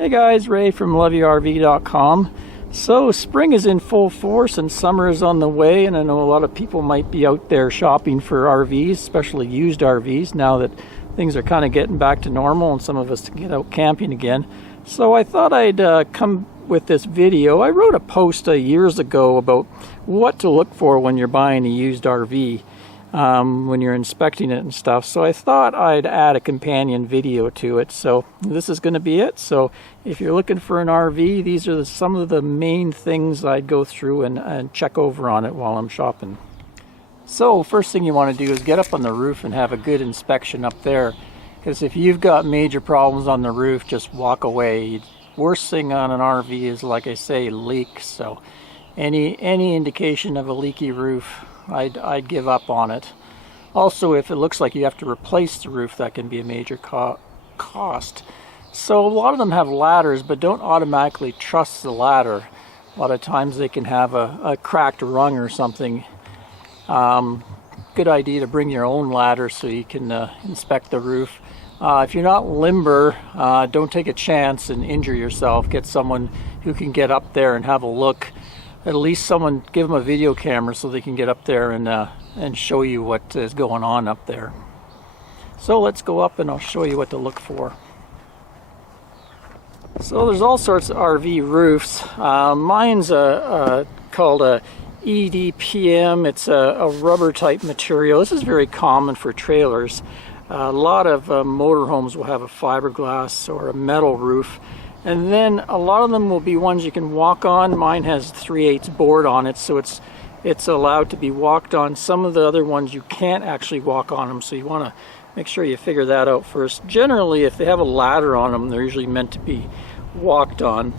Hey guys, Ray from loveyourrv.com. So spring is in full force and summer is on the way, and I know a lot of people might be out there shopping for RVs, especially used RVs, now that things are kind of getting back to normal and some of us can get out camping again. So I thought I'd come with this video. I wrote a post years ago about what to look for when you're buying a used RV, when you're inspecting it and stuff. So I thought I'd add a companion video to it. So this is going to be it. So if you're looking for an RV, these are some of the main things I'd go through and check over on it while I'm shopping. So first thing you want to do is get up on the roof and have a good inspection up there. Because if you've got major problems on the roof, just walk away. Worst thing on an RV is, like I say, leaks. So any indication of a leaky roof, I'd give up on it. Also, if it looks like you have to replace the roof, that can be a major cost. So a lot of them have ladders, but don't automatically trust the ladder. A lot of times they can have a cracked rung or something. Good idea to bring your own ladder so you can inspect the roof. If you're not limber, don't take a chance and injure yourself. Get someone who can get up there and have a look. At least someone, give them a video camera so they can get up there and show you what is going on up there. So let's go up and I'll show you what to look for. So there's all sorts of RV roofs. Mine's called a EDPM. It's a rubber type material. This is very common for trailers. A lot of motorhomes will have a fiberglass or a metal roof. And then a lot of them will be ones you can walk on. Mine has 3/8 board on it, so it's allowed to be walked on. Some of the other ones you can't actually walk on them, so you want to make sure you figure that out first. Generally, if they have a ladder on them, they're usually meant to be walked on.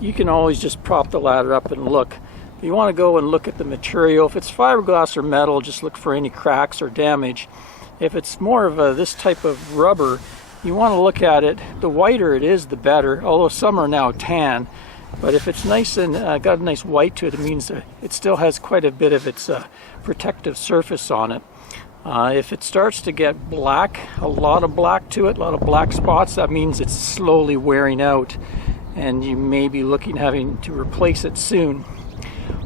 You can always just prop the ladder up and look. You want to go and look at the material. If it's fiberglass or metal, just look for any cracks or damage. If it's more of this type of rubber, you want to look at it. The whiter it is, the better, although some are now tan. But if it's nice and got a nice white to it, it means it still has quite a bit of its protective surface on it. If it starts to get black, a lot of black to it, a lot of black spots, that means it's slowly wearing out and you may be having to replace it soon.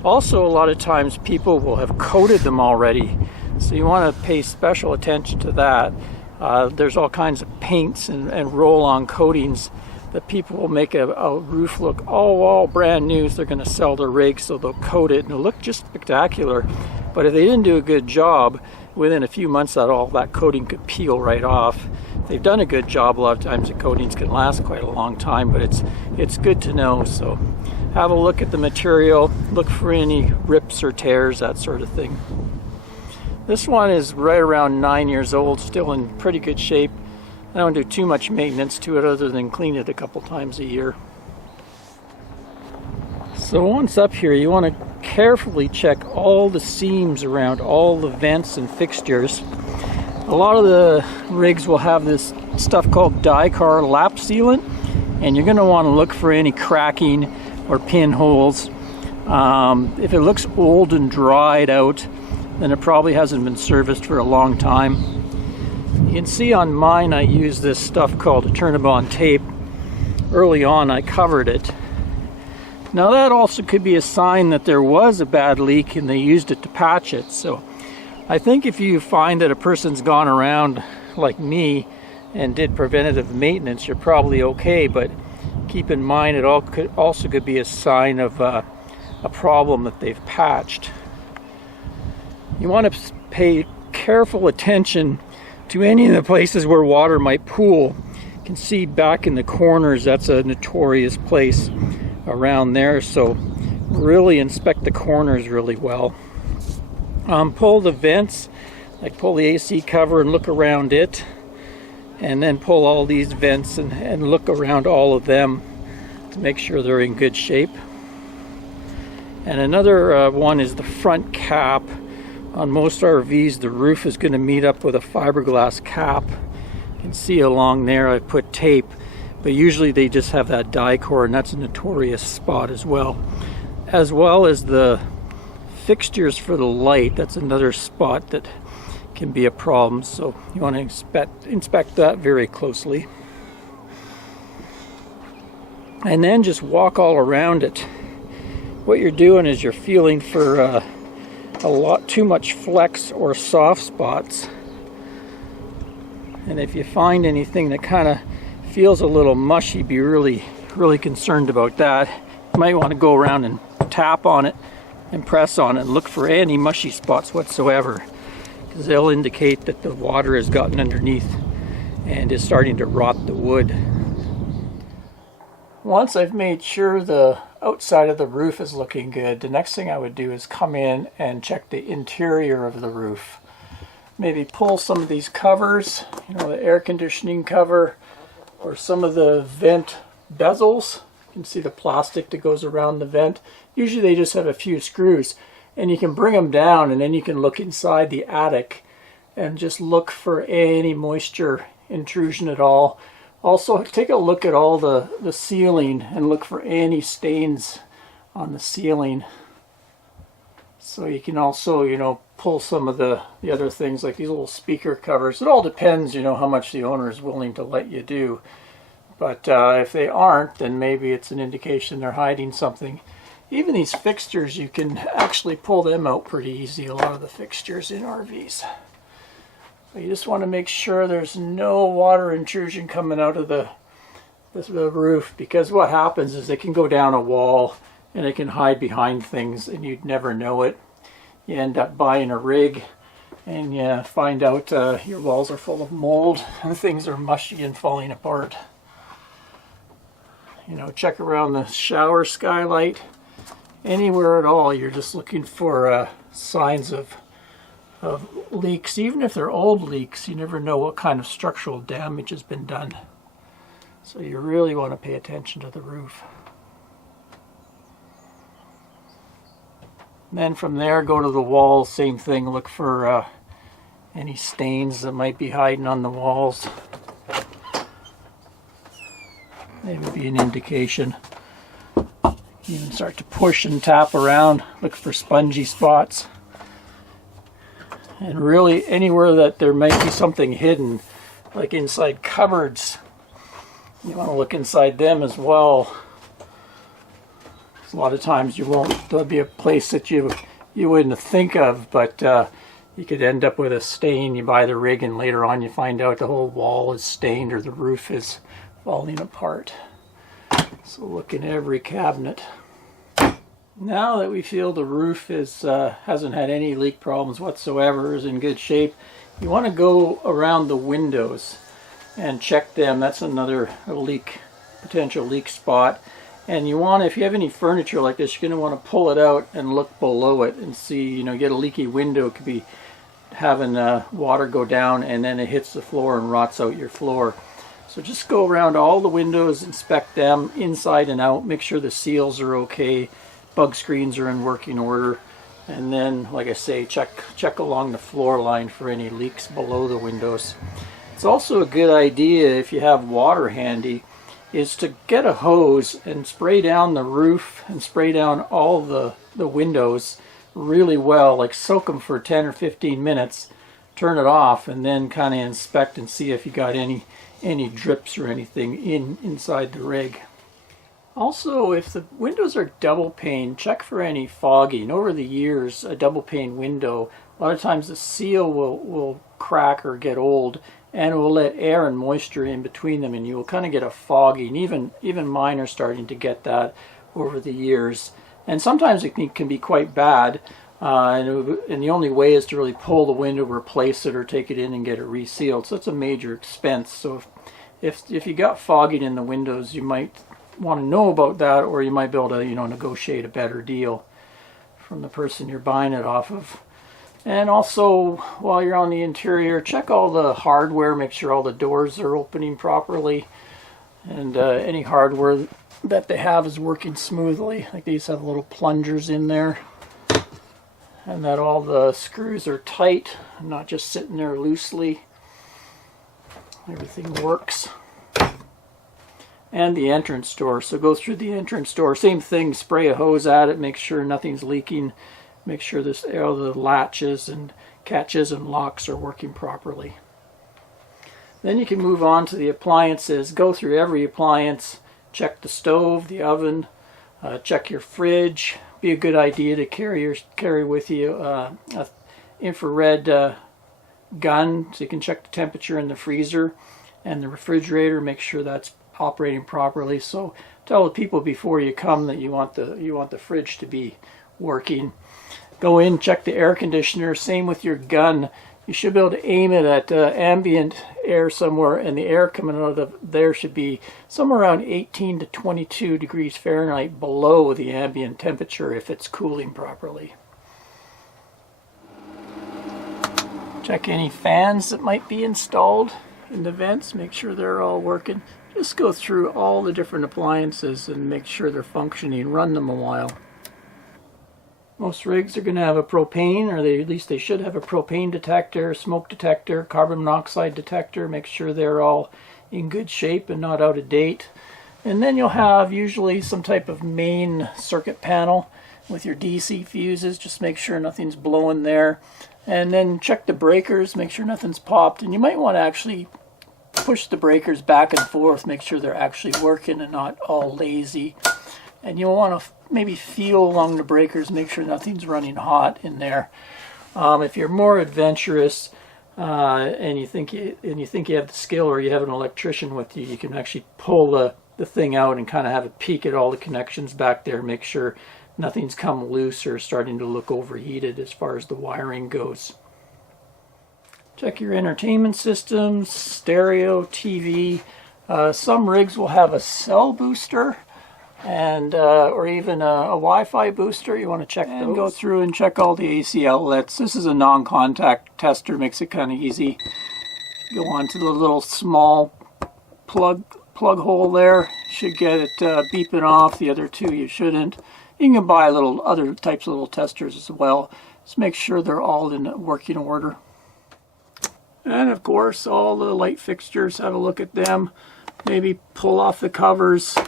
Also, a lot of times people will have coated them already, so you want to pay special attention to that. There's all kinds of paints and roll-on coatings that people will make a roof look all brand new. So they're going to sell their rig, so they'll coat it and it'll look just spectacular. But if they didn't do a good job, within a few months that coating could peel right off. If they've done a good job, a lot of times the coatings can last quite a long time, but it's good to know. So have a look at the material, look for any rips or tears, that sort of thing. This one is right around 9 years old, still in pretty good shape. I don't do too much maintenance to it other than clean it a couple times a year. So once up here, you want to carefully check all the seams around all the vents and fixtures. A lot of the rigs will have this stuff called Dicor lap sealant, and you're going to want to look for any cracking or pinholes. If it looks old and dried out, then it probably hasn't been serviced for a long time. You can see on mine I use this stuff called turn-on tape. Early on I covered it. Now that also could be a sign that there was a bad leak and they used it to patch it. So I think if you find that a person's gone around like me and did preventative maintenance, you're probably okay, but keep in mind it also could be a sign of a problem that they've patched. You want to pay careful attention to any of the places where water might pool. You can see back in the corners, that's a notorious place around there, so really inspect the corners really well. Pull the vents, like pull the AC cover and look around it, and then pull all these vents and look around all of them to make sure they're in good shape. And another one is the front cap. On most RVs, the roof is going to meet up with a fiberglass cap. You can see along there I put tape, but usually they just have that Dicor, and that's a notorious spot as well as the fixtures for the light. That's another spot that can be a problem, so you want to inspect that very closely. and then just walk all around it. What you're doing is you're feeling for a lot too much flex or soft spots, and if you find anything that kind of feels a little mushy, be really concerned about that. You might want to go around and tap on it and press on it and look for any mushy spots whatsoever, because they'll indicate that the water has gotten underneath and is starting to rot the wood. Once I've made sure the outside of the roof is looking good, the next thing I would do is come in and check the interior of the roof. Maybe pull some of these covers, the air conditioning cover, or some of the vent bezels. You can see the plastic that goes around the vent. Usually they just have a few screws, and you can bring them down, and then you can look inside the attic and just look for any moisture intrusion at all. Also, take a look at all the ceiling and look for any stains on the ceiling. So you can also, pull some of the other things like these little speaker covers. It all depends, how much the owner is willing to let you do. But if they aren't, then maybe it's an indication they're hiding something. Even these fixtures, you can actually pull them out pretty easy, a lot of the fixtures in RVs. But you just want to make sure there's no water intrusion coming out of the roof, because what happens is they can go down a wall and it can hide behind things and you'd never know it. You end up buying a rig and you find out your walls are full of mold and things are mushy and falling apart. Check around the shower skylight. Anywhere at all, you're just looking for signs of leaks. Even if they're old leaks, you never know what kind of structural damage has been done. So you really want to pay attention to the roof. And then from there, go to the walls, same thing, look for any stains that might be hiding on the walls. They would be an indication. You can start to push and tap around, look for spongy spots. And really anywhere that there might be something hidden, like inside cupboards, you want to look inside them as well. A lot of times there'll be a place that you wouldn't think of, but you could end up with a stain. You buy the rig and later on you find out the whole wall is stained or the roof is falling apart. So look in every cabinet. Now that we feel the roof hasn't had any leak problems whatsoever, is in good shape, you want to go around the windows and check them. That's another potential leak spot. And you want, if you have any furniture like this, you're going to want to pull it out and look below it and see, get a leaky window. It could be having water go down and then it hits the floor and rots out your floor. So just go around all the windows, inspect them inside and out, make sure the seals are okay, bug screens are in working order, and then, like I say, check along the floor line for any leaks below the windows. It's also a good idea, if you have water handy, is to get a hose and spray down the roof and spray down all the windows really well, like soak them for 10 or 15 minutes, turn it off, and then kind of inspect and see if you got any drips or anything inside the rig. Also, if the windows are double pane, check for any fogging. Over the years, a double pane window, a lot of times the seal will crack or get old, and it will let air and moisture in between them, and you will kind of get a fogging. Even mine are starting to get that over the years. And sometimes it can be quite bad, and the only way is to really pull the window, replace it, or take it in and get it resealed. So it's a major expense. So if you got fogging in the windows, you might want to know about that, or you might be able to negotiate a better deal from the person you're buying it off of. And also, while you're on the interior, check all the hardware, make sure all the doors are opening properly, and any hardware that they have is working smoothly. Like these have little plungers in there, and that all the screws are tight, not just sitting there loosely. Everything works. And the entrance door, so go through the entrance door, same thing, spray a hose at it, make sure nothing's leaking, make sure all the latches and catches and locks are working properly. Then you can move on to the appliances, go through every appliance, Check the stove, the oven, check your fridge. Be a good idea to carry with you a infrared gun so you can check the temperature in the freezer and the refrigerator. Make sure that's operating properly. So tell the people before you come that you want the fridge to be working. Go in, check the air conditioner. Same with your gun. You should be able to aim it at ambient air somewhere, and the air coming out of there should be somewhere around 18 to 22 degrees Fahrenheit below the ambient temperature if it's cooling properly. Check any fans that might be installed in the vents. Make sure they're all working. Just go through all the different appliances and make sure they're functioning. Run them a while. Most rigs are going to have a propane, or at least they should have a propane detector, smoke detector, carbon monoxide detector. Make sure they're all in good shape and not out of date. And then you'll have usually some type of main circuit panel with your DC fuses. Just make sure nothing's blowing there. And then check the breakers, make sure nothing's popped. And you might want to actually push the breakers back and forth, make sure they're actually working and not all lazy. And you'll want to maybe feel along the breakers, make sure nothing's running hot in there. If you're more adventurous and you think you have the skill, or you have an electrician with you, you can actually pull the thing out and kind of have a peek at all the connections back there. Make sure nothing's come loose or starting to look overheated as far as the wiring goes. Check your entertainment systems, stereo, TV. Some rigs will have a cell booster and or even a Wi-Fi booster. You want to check those. Go through and check all the AC outlets. This is a non-contact tester, makes it kind of easy. Go on to the little small plug hole there. Should get it beeping off. The other two you shouldn't. You can buy other types of little testers as well. Just make sure they're all in working order. And of course, all the light fixtures, have a look at them. Maybe pull off the covers.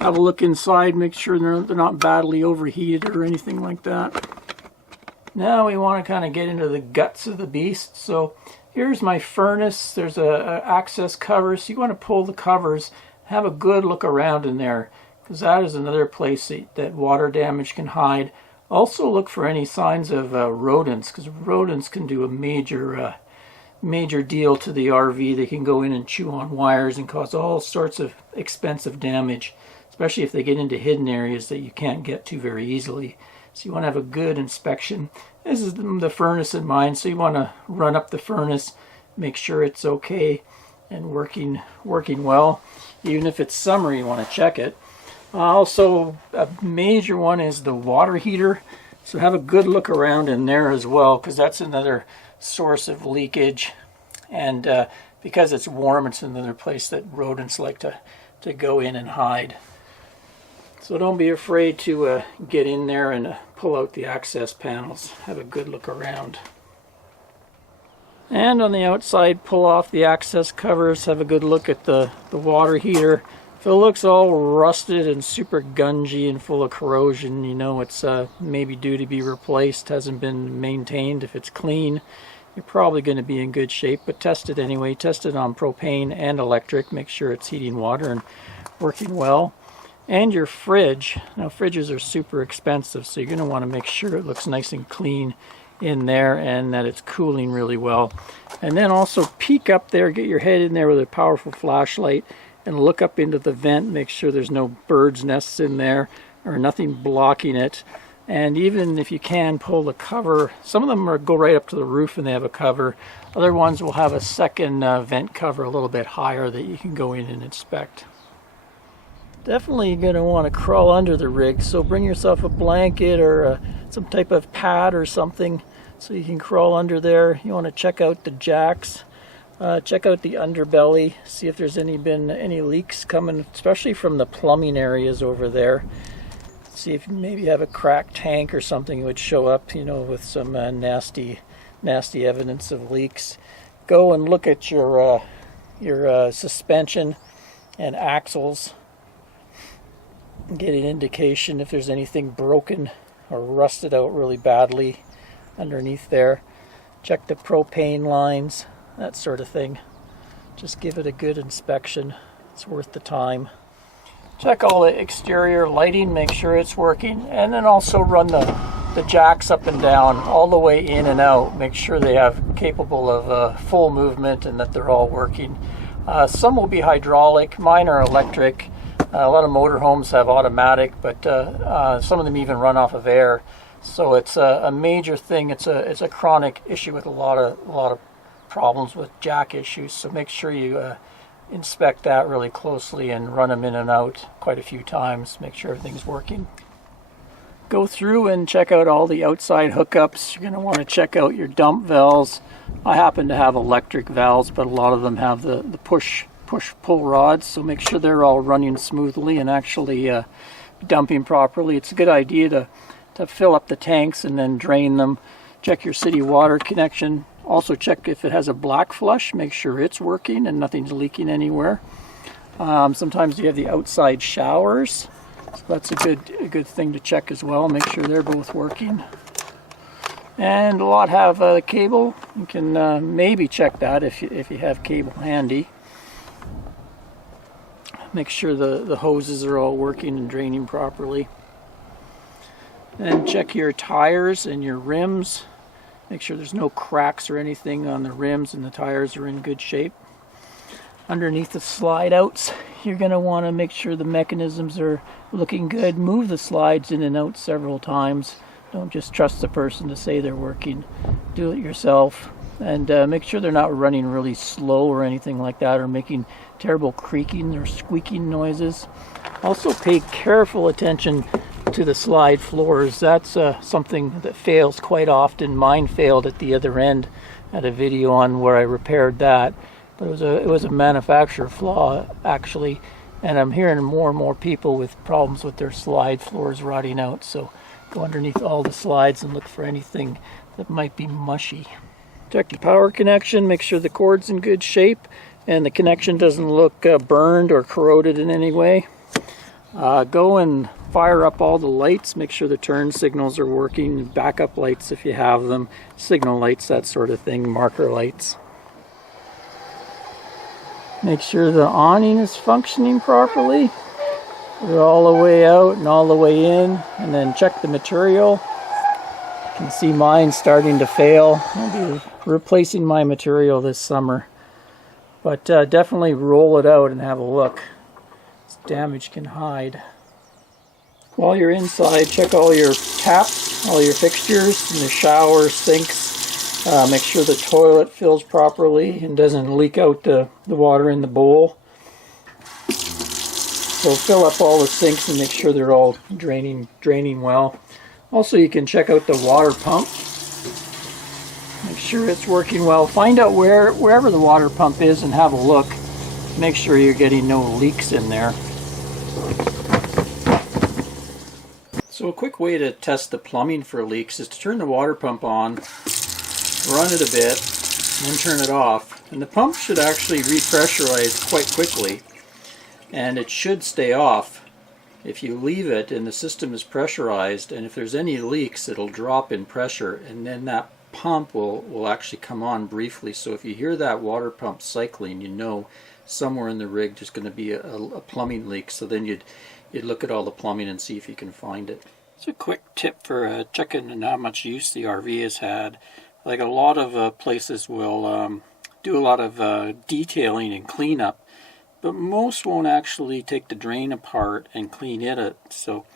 Have a look inside, make sure they're not badly overheated or anything like that. Now we want to kind of get into the guts of the beast. So here's my furnace. There's a access cover, so you want to pull the covers, have a good look around in there, because that is another place that water damage can hide. Also look for any signs of rodents, because rodents can do a major deal to the RV. They can go in and chew on wires and cause all sorts of expensive damage, especially if they get into hidden areas that you can't get to very easily. So you want to have a good inspection. This is the furnace in mind, so you want to run up the furnace, make sure it's okay and working well. Even if it's summer, you want to check it. Also, a major one is the water heater. So have a good look around in there as well, because that's another source of leakage. And because it's warm, it's another place that rodents like to go in and hide. So don't be afraid to get in there and pull out the access panels. Have a good look around. And on the outside, pull off the access covers. Have a good look at the water heater. If it looks all rusted and super gungy and full of corrosion, you know it's maybe due to be replaced, hasn't been maintained. If it's clean, you're probably going to be in good shape, but test it anyway. Test it on propane and electric. Make sure it's heating water and working well. And your fridge. Now, fridges are super expensive, so you're going to want to make sure it looks nice and clean in there and that it's cooling really well. And then also peek up there, get your head in there with a powerful flashlight and look up into the vent. Make sure there's no birds' nests in there or nothing blocking it. And even if you can, pull the cover. Some of them go right up to the roof and they have a cover. Other ones will have a second vent cover a little bit higher that you can go in and inspect. Definitely going to want to crawl under the rig, so bring yourself a blanket or some type of pad or something so you can crawl under there. You want to check out the jacks, check out the underbelly, see if there's been any leaks coming, especially from the plumbing areas over there. See if you maybe have a cracked tank or something would show up, you know, with some nasty evidence of leaks. Go and look at your suspension and axles. Get an indication if there's anything broken or rusted out really badly underneath there. Check the propane lines, that sort of thing. Just give it a good inspection. It's worth the time. Check all the exterior lighting, make sure it's working, and then also run the jacks up and down all the way in and out. Make sure they have capable of full movement and that they're all working. Some will be hydraulic, mine are electric. A lot of motorhomes have automatic, but some of them even run off of air. So it's a major thing. It's a chronic issue with a lot of problems with jack issues. So make sure you inspect that really closely and run them in and out quite a few times. Make sure everything's working. Go through and check out all the outside hookups. You're going to want to check out your dump valves. I happen to have electric valves, but a lot of them have the push-pull rods, so make sure they're all running smoothly and actually dumping properly. It's a good idea to fill up the tanks and then drain them. Check your city water connection. Also check if it has a black flush. Make sure it's working and nothing's leaking anywhere. Sometimes you have the outside showers, so that's a good thing to check as well. Make sure they're both working. And a lot have the cable. You can maybe check that if you have cable handy. Make sure the hoses are all working and draining properly. And check your tires and your rims. Make sure there's no cracks or anything on the rims and the tires are in good shape. Underneath the slide outs, you're going to want to make sure the mechanisms are looking good. Move the slides in and out several times. Don't just trust the person to say they're working. Do it yourself. And make sure they're not running really slow or anything like that, or making terrible creaking or squeaking noises. Also pay careful attention to the slide floors. That's something that fails quite often. Mine failed at the other end. I had a video on where I repaired that, but it was a manufacturer flaw actually, and I'm hearing more and more people with problems with their slide floors rotting out. So go underneath all the slides and look for anything that might be mushy. Check your power connection, make sure the cord's in good shape and the connection doesn't look burned or corroded in any way. Go and fire up all the lights, make sure the turn signals are working, backup lights if you have them, signal lights, that sort of thing, marker lights. Make sure the awning is functioning properly. Put it all the way out and all the way in, and then check the material. You can see mine starting to fail. I'll be replacing my material this summer. But definitely roll it out and have a look. This damage can hide. While you're inside, check all your taps, all your fixtures, and the shower, sinks. Make sure the toilet fills properly and doesn't leak out the water in the bowl. So fill up all the sinks and make sure they're all draining well. Also, you can check out the water pump. Make sure it's working well. Find out wherever the water pump is and have a look. Make sure you're getting no leaks in there. So a quick way to test the plumbing for leaks is to turn the water pump on, run it a bit, and then turn it off. And the pump should actually repressurize quite quickly, and it should stay off. If you leave it and the system is pressurized, and if there's any leaks, it'll drop in pressure, and then that pump will actually come on briefly. So if you hear that water pump cycling, you know somewhere in the rig there's going to be a plumbing leak. So then you'd look at all the plumbing and see if you can find it. It's a quick tip for checking how much use the RV has had. Like a lot of places will do a lot of detailing and cleanup, but most won't actually take the drain apart and clean it. So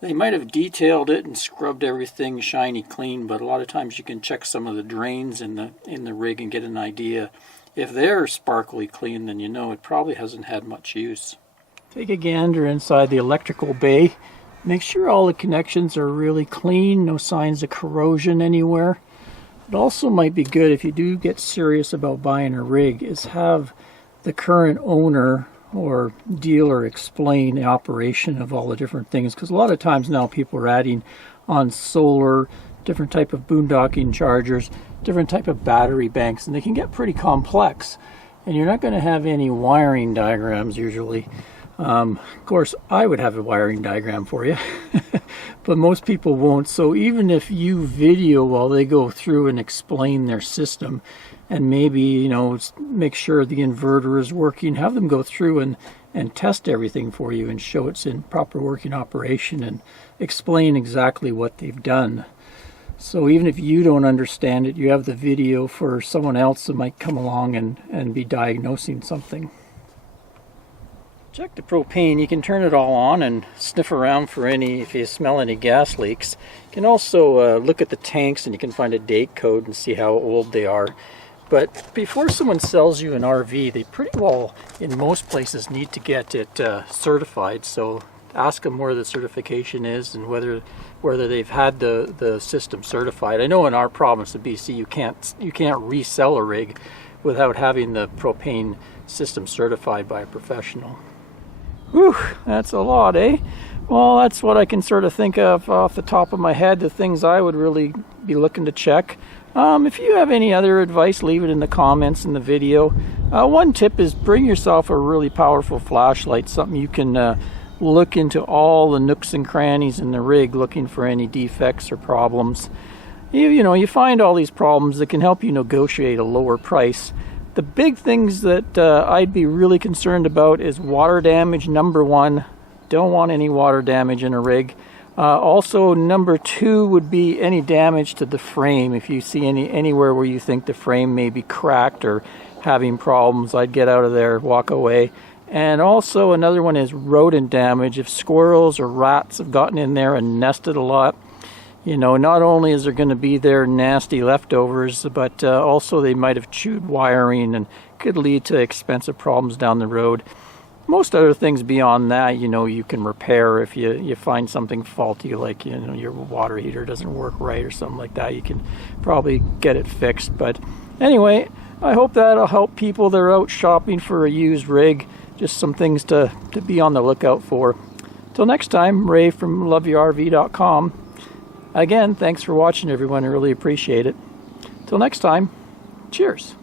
they might have detailed it and scrubbed everything shiny clean, but a lot of times you can check some of the drains in the rig and get an idea. If they're sparkly clean, then you know it probably hasn't had much use. Take a gander inside the electrical bay. Make sure all the connections are really clean, no signs of corrosion anywhere. It also might be good, if you do get serious about buying a rig, is have the current owner or dealer explain the operation of all the different things, because a lot of times now people are adding on solar, different type of boondocking chargers, different type of battery banks, and they can get pretty complex, and you're not going to have any wiring diagrams usually. Of course, I would have a wiring diagram for you, but most people won't. So even if you video while they go through and explain their system, and maybe, you know, make sure the inverter is working, have them go through and test everything for you and show it's in proper working operation and explain exactly what they've done. So even if you don't understand it, you have the video for someone else that might come along and be diagnosing something. Check the propane. You can turn it all on and sniff around for if you smell any gas leaks. You can also look at the tanks and you can find a date code and see how old they are. But before someone sells you an RV, they pretty well, in most places, need to get it certified. So ask them where the certification is and whether they've had the system certified. I know in our province of BC you can't resell a rig without having the propane system certified by a professional. Whew, that's a lot, eh? Well, that's what I can sort of think of off the top of my head, the things I would really be looking to check. If you have any other advice, leave it in the comments in the video. One tip is bring yourself a really powerful flashlight, something you can look into all the nooks and crannies in the rig, looking for any defects or problems. You find all these problems that can help you negotiate a lower price. The big things that I'd be really concerned about is water damage, number one. Don't want any water damage in a rig. Also, number two would be any damage to the frame. If you see anywhere where you think the frame may be cracked or having problems, I'd get out of there, walk away. And also another one is rodent damage. If squirrels or rats have gotten in there and nested a lot, not only is there going to be their nasty leftovers, but also they might have chewed wiring and could lead to expensive problems down the road. Most other things beyond that, you can repair. If you find something faulty, like your water heater doesn't work right or something like that, you can probably get it fixed. But anyway, I hope that'll help people that are out shopping for a used rig. Just some things to be on the lookout for. Till next time, Ray from loveyourrv.com. Again, thanks for watching, everyone. I really appreciate it. Till next time, cheers.